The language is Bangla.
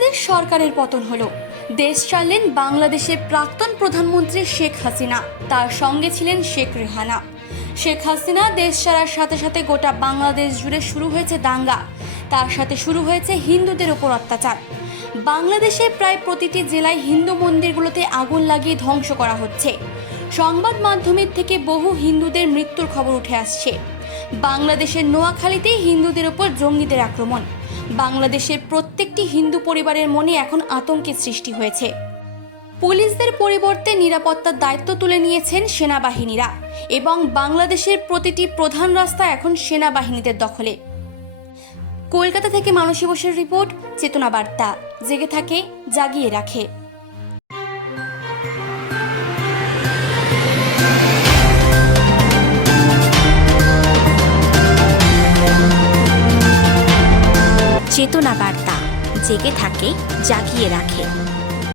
বাংলাদেশ সরকারের পতন হলো। দেশ চাইলেন বাংলাদেশের প্রাক্তন প্রধানমন্ত্রী শেখ হাসিনা, তার সঙ্গে ছিলেন শেখ রেহানা। শেখ হাসিনা দেশ ছাড়ার সাথে সাথে গোটা বাংলাদেশ জুড়ে শুরু হয়েছে দাঙ্গা, তার সাথে শুরু হয়েছে হিন্দুদের ওপর অত্যাচার। বাংলাদেশের প্রায় প্রতিটি জেলায় হিন্দু মন্দিরগুলোতে আগুন লাগিয়ে ধ্বংস করা হচ্ছে। সংবাদ মাধ্যমের থেকে বহু হিন্দুদের মৃত্যুর খবর উঠে আসছে। বাংলাদেশের নোয়াখালীতেই হিন্দুদের ওপর জঙ্গিদের আক্রমণ। বাংলাদেশের প্রত্যেকটি হিন্দু পরিবারের মনে এখন আতঙ্কের সৃষ্টি হয়েছে। পুলিশদের পরিবর্তে নিরাপত্তার দায়িত্ব তুলে নিয়েছেন সেনাবাহিনীরা এবং বাংলাদেশের প্রতিটি প্রধান রাস্তা এখন সেনাবাহিনীদের দখলে। কলকাতা থেকে মানসী বসুর রিপোর্ট, চেতনা বার্তা, জেগে থাকে, জাগিয়ে রাখে। চেতনা বার্তা, জেগে থাকে, জাগিয়ে রাখে।